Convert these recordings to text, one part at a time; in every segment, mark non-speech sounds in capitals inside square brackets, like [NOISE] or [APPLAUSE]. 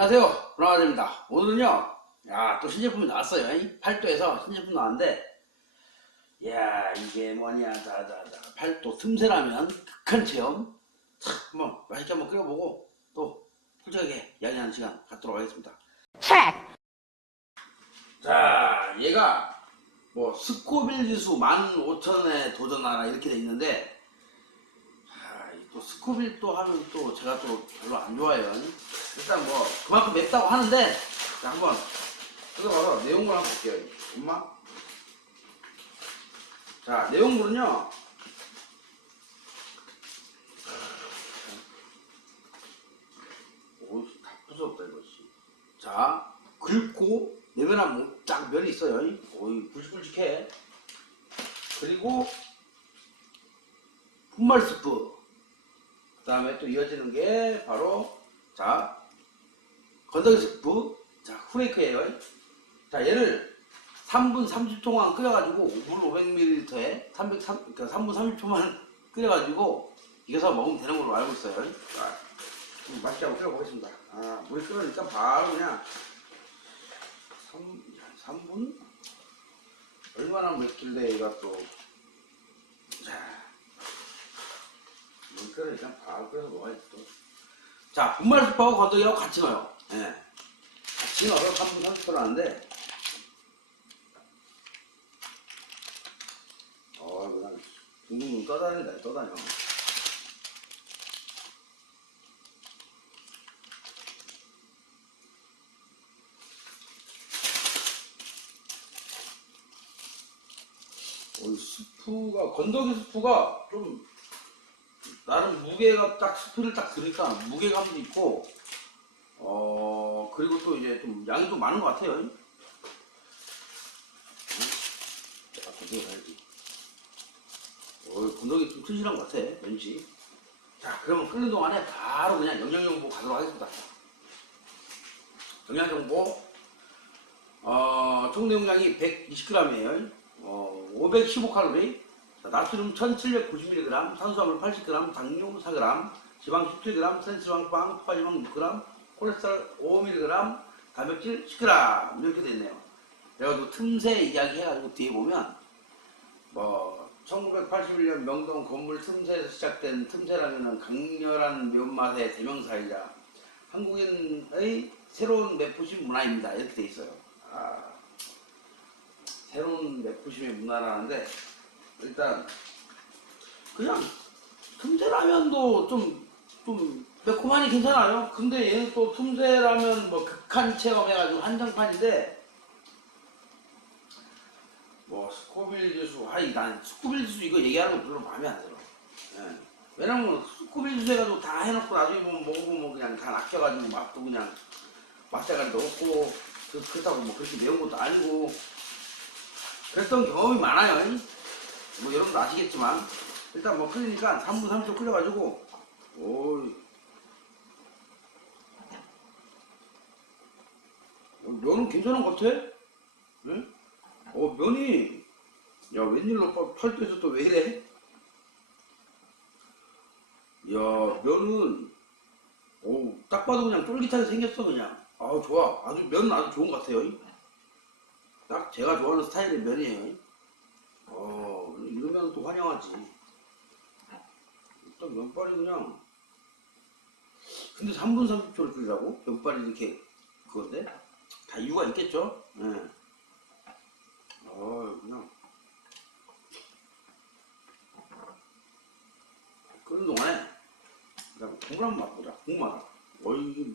안녕하세요. 브라마입니다 오늘은요, 야, 또 신제품이 나왔어요. 이 팔도에서 신제품 나왔는데, 야, 이게 뭐냐, 자, 자, 자, 팔도 틈새라면 극한 체험. 참, 한번 맛있게 한번 끓여보고, 또 솔직하게 이야기하는 시간 갖도록 하겠습니다. 자, 얘가 뭐 스코빌 지수 15,000에 도전하라 이렇게 돼 있는데, 또 스코빌 또 하면 또 제가 또 별로 안 좋아해요. 일단 뭐 그만큼 맵다고 하는데 자, 한번 들어가서 내용물 한번 볼게요. 엄마. 자, 내용물은요. 오, 다 부드럽다 이것이. 자, 긁고 내면한 뭐, 딱 면이 있어요. 오이, 굵직굵직해. 그리고 분말 스프. 그 다음에 또 이어지는 게 바로 자 건더기 스프. 자 후레이크예요. 자 얘를 3분 30초만 끓여가지고 물 500ml에 303, 그러니까 3분 30초만 [LAUGHS] 끓여가지고 이겨서 먹으면 되는 걸로 알고 있어요. 자, 좀 맛있게 한번 끓여보겠습니다. 아, 물이 끓으니까 바로 그냥 3, 3분? 얼마나 맵길래 얘가 또. 자, 물 끓으니까 바로 끓여서 먹어야지 또. 자, 분말 스프하고 건더기하고 같이 넣어요. 예. 같이 넣어서 3분 30분 하는데, 어, 그냥 둥둥둥 떠다닌다, 떠다녀. 어, 이 스프가, 건더기 스프가 좀, 나름 무게가 딱, 스프를 딱 들으니까 무게감도 있고, 어, 그리고 또 이제 좀 양이 좀 많은 것 같아요. 응? 자, 건더기 가야지. 어, 건더기 좀 튼실한 것 같아, 왠지. 자, 그러면 끓는 동안에 바로 그냥 영양정보 가도록 하겠습니다. 영양정보, 어, 총 내용량이 120g이에요. 어, 515칼로리, 자, 나트륨 1790mg, 탄수화물 80g, 당뇨 4g, 지방 17g, 트랜스지방빵, 포화지방 6g, 콜레스테롤 5mg, 단백질 10g 이렇게 돼 있네요. 그래가지고 틈새 이야기 해가지고 뒤에 보면 뭐 1981년 명동 건물 틈새에서 시작된 틈새라면은 강렬한 매운맛의 대명사이자 한국인의 새로운 매푸심 문화입니다. 이렇게 돼 있어요. 아, 새로운 매푸심의 문화라는데 일단 그냥 틈새라면도 좀, 좀 매콤하니 괜찮아요. 근데 얘는 또 틈새라면 뭐 극한 체험해가지고 한정판인데 뭐 스코빌 지수, 아이 난 스코빌 지수 이거 얘기하는 거 별로 마음에 안 들어. 예. 왜냐면 스코빌 지수 해가지고 다 해놓고 나중에 보면 먹어보면 그냥 다 낚여가지고 맛도 그냥 맛대가리도 없고 그, 그렇다고 뭐 그렇게 매운 것도 아니고 그랬던 경험이 많아요. 이? 뭐 여러분도 아시겠지만 일단 뭐 끓이니까 3분 30초 끓여가지고 오이 어, 면은 괜찮은 것 같아? 응? 어 면이 야 웬일로 팔- 팔도에서 또 왜 이래? 야 면은 오딱 봐도 그냥 쫄깃하게 생겼어 그냥 아우 좋아 아주 면은 아주 좋은 것 같아요 이. 딱 제가 좋아하는 스타일의 면이에요 어 이러면 또 환영하지 일단 면발이 그냥 근데 3분 30초를 끓이라고? 면발이 이렇게 그건데? 다 이유가 있겠죠? 예. 어, 그냥. 끓는 동안에, 그냥 국물 한번 맛보자. 국물. 어이, 이게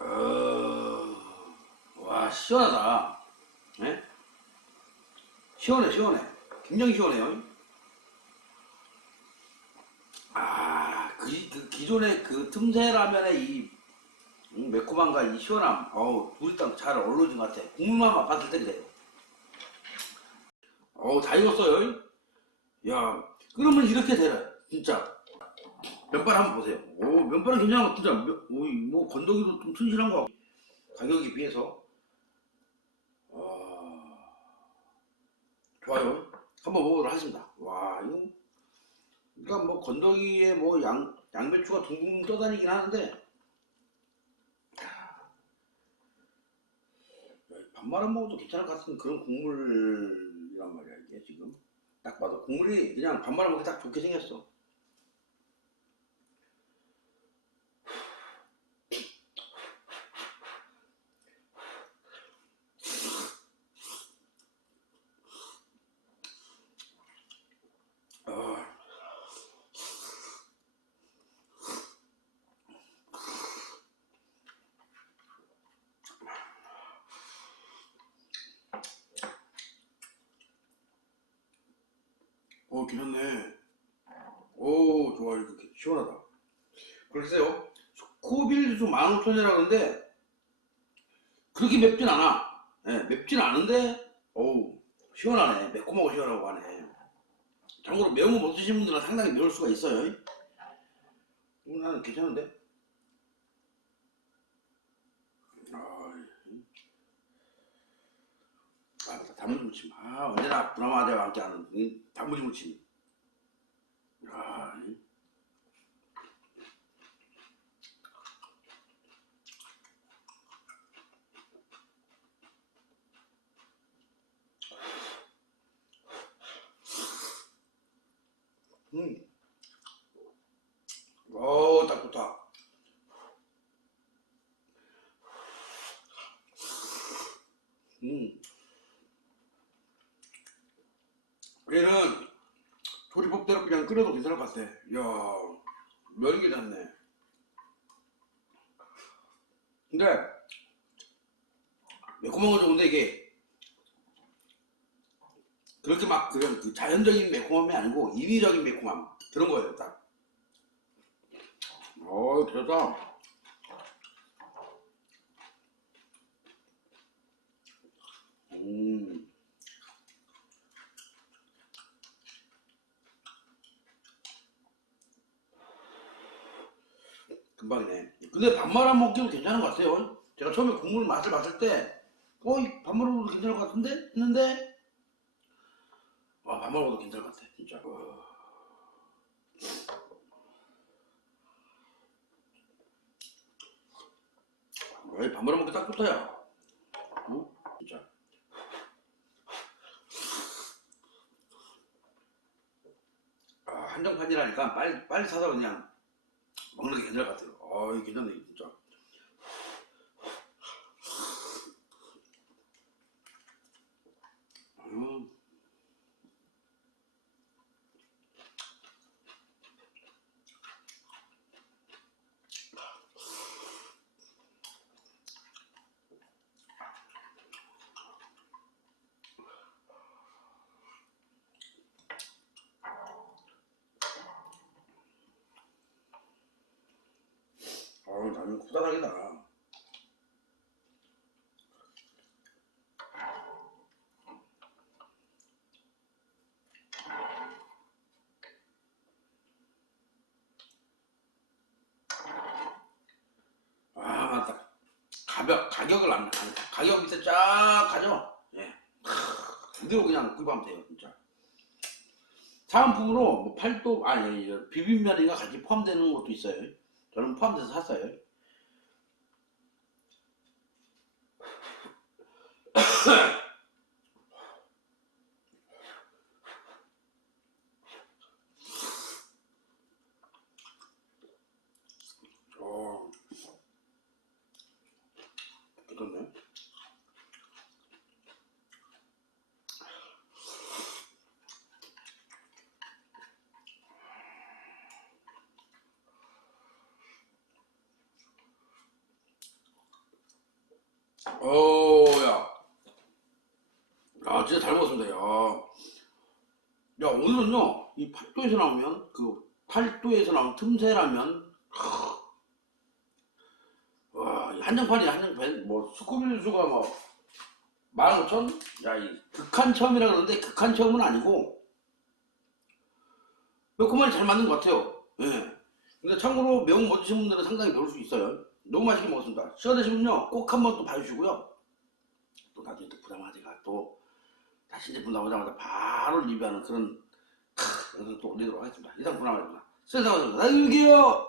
어, 와, 시원하다. 예? 시원해, 시원해. 굉장히 시원해요. 아, 그, 그 기존의 그 틈새 라면의 이 음, 매콤함과 이 시원함, 어우, 둘이 딱잘 어우러진 것 같아. 국물만 맛봤을 때 그래요. 어우, 다 익었어요. 야, 그러면 이렇게 되라, 진짜. 면발 한번 보세요. 오, 면발은 괜찮은 것 진짜. 면- 오, 이 뭐, 건더기도 좀 튼실한 거 같고. 가격에 비해서. 아, 좋아요. 한번 먹어보도록 하겠습니다. 와, 이거. 그러니까 뭐 건더기에 뭐 양, 양배추가 둥둥 떠다니긴 하는데, 밥 말아 먹어도 괜찮을 것 같은 그런 국물이란 말이야, 이게 지금. 딱 봐도 국물이 그냥 밥 말아 먹기 딱 좋게 생겼어. 아. 어, 괜찮네. 오, 좋아. 이렇게 시원하다. 글쎄요. 코빌수 15,000원이라고 그러는데, 그렇게 맵진 않아. 예, 맵진 않은데, 어우, 시원하네. 매콤하고 시원하고 하네. 참고로 매운 거 못 드시는 분들은 상당히 매울 수가 있어요. 음, 나는 괜찮은데? 아, 아, 맞다. 단무지 무침. 아, 언제나 브라마대와 함께 하는 이 단무지 무침. 아, 이. 음. 오, 딱 좋다. 음. 얘는 조리법대로 그냥 끓여도 괜찮을 것 같아. 이야, 면이 괜찮네. 근데, 매콤한 거 좋은데 이게, 그렇게 막, 그냥 그 자연적인 매콤함이 아니고, 인위적인 매콤함. 그런 거예요, 딱. 어, 괜찮다. 음. 금방이네. 근데 밥 말아 먹기도 괜찮은 것 같아요. 제가 처음에 국물 맛을 봤을 때, 어, 말아 먹어도 괜찮을 것 같은데? 했는데, 와, 먹어도 괜찮을 것 같아, 진짜. 어. 와, 이밥 말아 먹기 딱 좋다, 야. 응? 진짜. 아, 한정판이라니까 빨리, 빨리 사서 그냥 먹는 게 괜찮을 것 같아요. 아, 이거 괜찮네, 진짜. 음. 나는 후다닥이다. 아, 맞다. 가격, 가격을 안, 안 가격 밑에 쫙 가죠? 예. 그대로 그냥 구입하면 돼요, 진짜. 사은품으로 뭐 팔도, 아니, 비빔면이가 같이 포함되는 것도 있어요. 저는 포함돼서 샀어요. 어, 괜찮네. 오, 야. 야, 진짜 잘 먹었습니다, 야. 야, 오늘은요, 이 팔도에서 나오면, 그, 팔도에서 나온 틈새라면, 와, 이 한정판이 한정판, 뭐, 스쿠빌수가 뭐, 15,000? 야, 이 극한 체험이라 그러는데, 극한 체험은 아니고, 매콤하게 잘 맞는 것 같아요. 예. 근데 참고로 매운 거 드시는 분들은 상당히 배울 수 있어요. 너무 맛있게 먹었습니다. 시간 되시면요, 꼭 한번 또 봐주시고요. 또 나중에 또 부담하지가 또, 다시 제품 나오자마자 바로 리뷰하는 그런, 영상 또 올리도록 하겠습니다. 이상 보나마입니다. 세상을 나중에 요